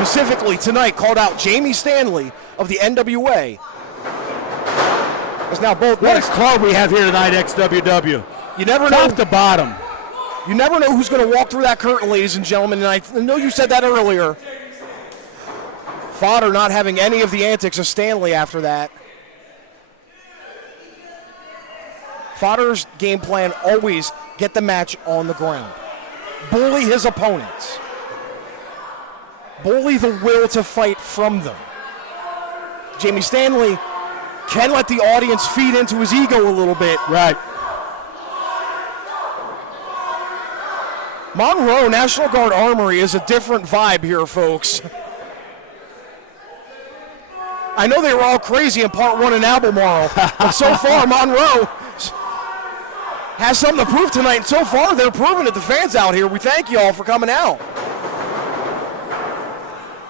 specifically tonight called out Jamie Stanley of the NWA. As now both what a card we have here tonight, XWW. You never know. Top to bottom. You never know who's going to walk through that curtain, ladies and gentlemen, and I know you said that earlier. Fodder not having any of the antics of Stanley after that. Fodder's game plan always get the match on the ground. Bully his opponents. Bully the will to fight from them. Jamie Stanley can let the audience feed into his ego a little bit. Right. Monroe, National Guard Armory is a different vibe here, folks. I know they were all crazy in part 1 in Albemarle, but so far Monroe has something to prove tonight, and so far they're proving it. The fans out here, we thank you all for coming out.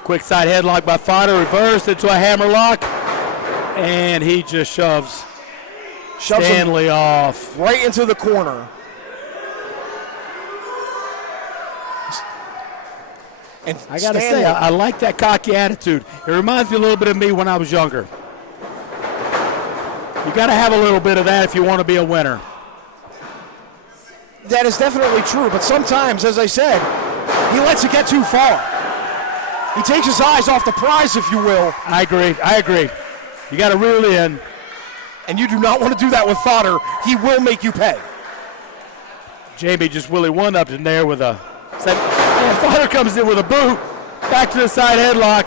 Quick side headlock by Fodder, reversed into a hammerlock, and he just shoves Stanley off. Right into the corner. And I got to say, I like that cocky attitude. It reminds me a little bit of me when I was younger. You got to have a little bit of that if you want to be a winner. That is definitely true, but sometimes, as I said, he lets it get too far. He takes his eyes off the prize, if you will. I agree. You got to reel in. And you do not want to do that with Fodder. He will make you pay. Jamie just really one-upped in there with a... And Fodder comes in with a boot. Back to the side headlock.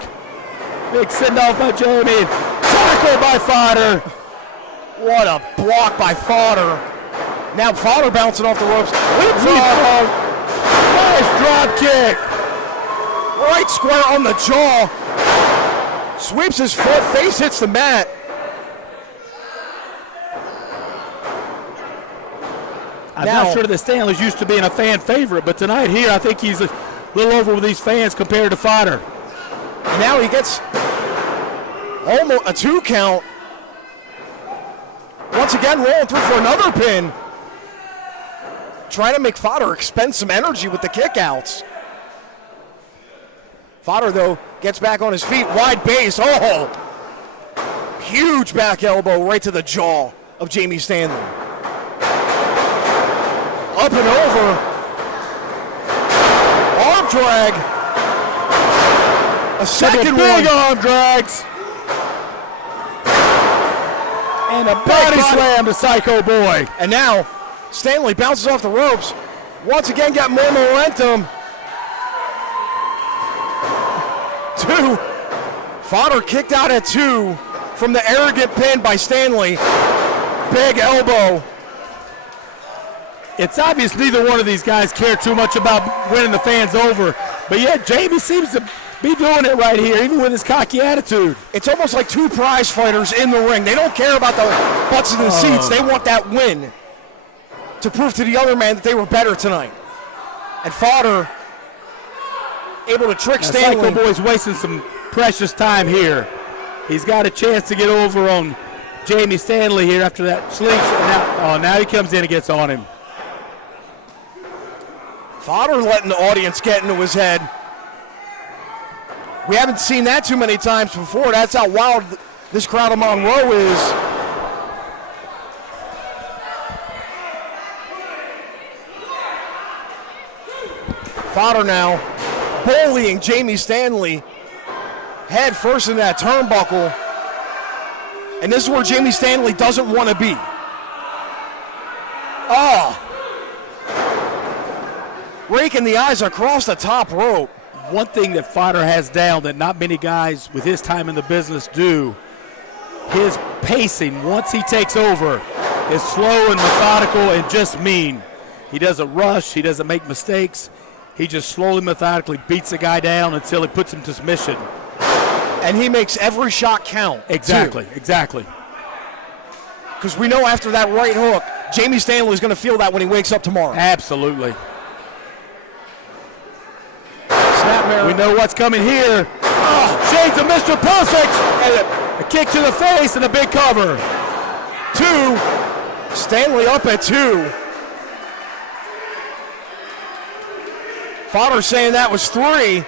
Big send-off by Jamie. Tackle by Fodder. What a block by Fodder. Now Fodder bouncing off the ropes. Leapfrog. Nice drop kick. Right square on the jaw. Sweeps his foot. Face hits the mat. I'm not sure that Stanley's used to being a fan favorite, but tonight here I think he's a little over with these fans compared to Fodder. Now he gets almost a 2 count. Once again rolling through for another pin. Trying to make Fodder expend some energy with the kickouts. Fodder, though, gets back on his feet. Wide base. Oh! Huge back elbow right to the jaw of Jamie Stanley. Up and over. Arm drag. A second big arm drags. And a body slam to Psycho Boy. And now Stanley bounces off the ropes. Once again got more momentum. 2. Fodder kicked out at 2 from the arrogant pin by Stanley. Big elbow. It's obvious neither one of these guys care too much about winning the fans over, but yet Jamie seems to be doing it right here, even with his cocky attitude. It's almost like 2 prize fighters in the ring. They don't care about the butts in the seats. They want that win to prove to the other man that they were better tonight. And Fodder able to trick Stanley. Psycho Boy's wasting some precious time here. He's got a chance to get over on Jamie Stanley here after that slingshot. Now he comes in and gets on him. Fodder letting the audience get into his head. We haven't seen that too many times before. That's how wild this crowd of Monroe is. Fodder now bullying Jamie Stanley head first in that turnbuckle. And this is where Jamie Stanley doesn't want to be. Oh. Raking the eyes across the top rope. One thing that Fodder has down that not many guys with his time in the business do, his pacing once he takes over is slow and methodical and just mean. He doesn't rush, he doesn't make mistakes. He just slowly, methodically beats the guy down until he puts him to submission. And he makes every shot count. Exactly. Because we know after that right hook, Jamie Stanley is going to feel that when he wakes up tomorrow. Absolutely. We know what's coming here. Oh, shades of Mr. Perfect. And a kick to the face and a big cover. 2. Stanley up at 2. Fodder saying that was 3.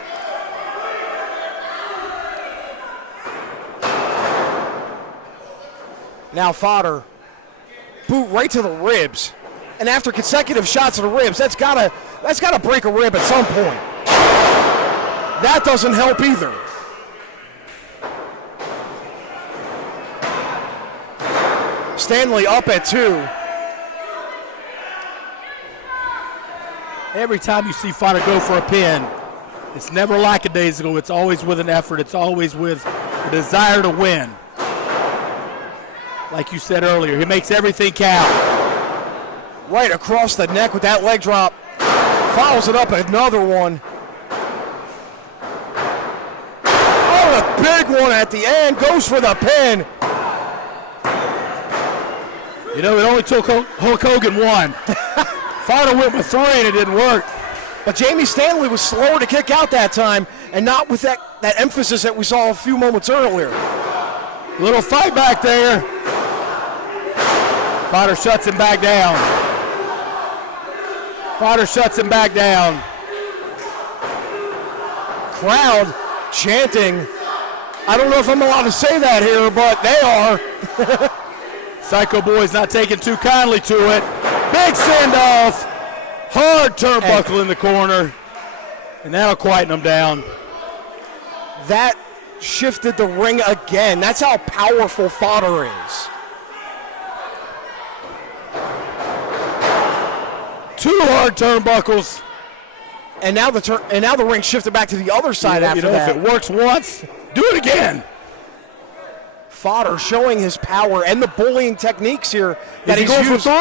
Now Fodder, boot right to the ribs. And after consecutive shots to the ribs, that's gotta break a rib at some point. That doesn't help either. Stanley up at 2. Every time you see Fodder go for a pin, it's never lackadaisical. It's always with an effort. It's always with a desire to win. Like you said earlier, he makes everything count. Right across the neck with that leg drop. Follows it up another one. Oh, a big one at the end. Goes for the pin. You know, it only took Hulk Hogan 1. Fodder went with 3 and it didn't work. But Jamie Stanley was slower to kick out that time, and not with that emphasis that we saw a few moments earlier. Little fight back there. Fodder shuts him back down. Fodder shuts him back down. Crowd chanting. I don't know if I'm allowed to say that here, but they are. Psycho Boy's not taking too kindly to it. Big send-off. Hard turnbuckle in the corner. And that'll quieten him down. That shifted the ring again. That's how powerful Fodder is. 2 hard turnbuckles. And now the ring shifted back to the other side after that. If it works once, do it again. Fodder showing his power and the bullying techniques here. That he's going for 3?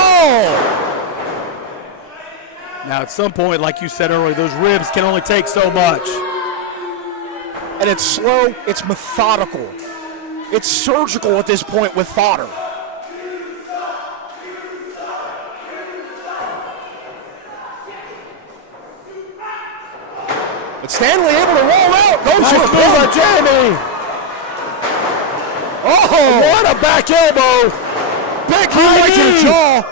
Oh! Now at some point, like you said earlier, those ribs can only take so much. And it's slow, it's methodical. It's surgical at this point with Fodder. But Stanley able to roll out. Goes for a move by Jamie. Oh, what a back elbow. Big high right to the jaw.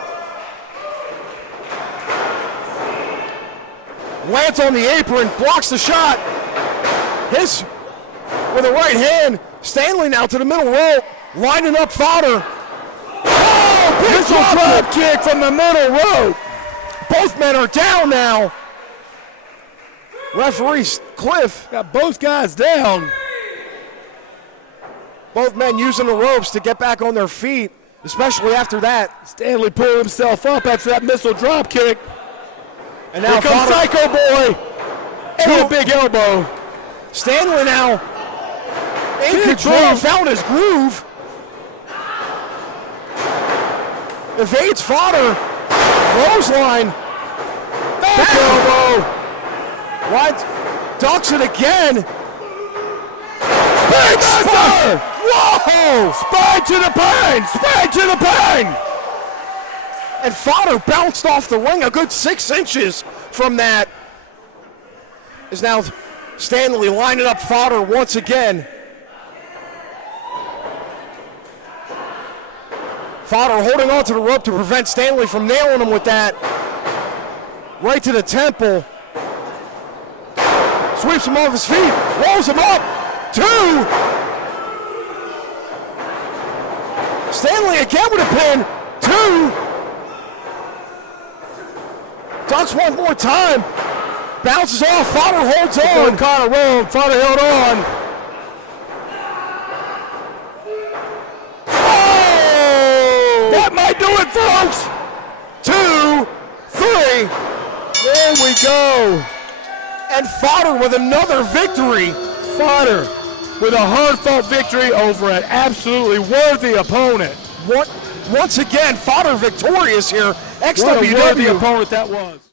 Lands on the apron, blocks the shot. His with a right hand. Stanley now to the middle rope, lining up Fodder. Oh, big drop kick from the middle rope. Both men are down now. Referee Cliff got both guys down. Both men using the ropes to get back on their feet, especially after that. Stanley pulled himself up after that missile drop kick. And now here comes Psycho Boy. And a big elbow. Stanley now in control, found his groove. Evades Fodder. Clothesline. Back elbow. Wide, ducks it again. Big spine! Whoa! Spine to the pine! Spine to the pine! And Fodder bounced off the ring a good 6 inches from that. Is now Stanley lining up Fodder once again. Fodder holding on to the rope to prevent Stanley from nailing him with that. Right to the temple. Sweeps him off his feet, rolls him up. 2. Stanley again with a pin. 2. Ducks one more time. Bounces off. Fodder holds on. Connor rolled. Fodder held on. Oh! That might do it, folks. 2, 3. There we go. And Fodder with another victory. Fodder with a hard-fought victory over an absolutely worthy opponent. Once again, Fodder victorious here. What a worthy opponent that was.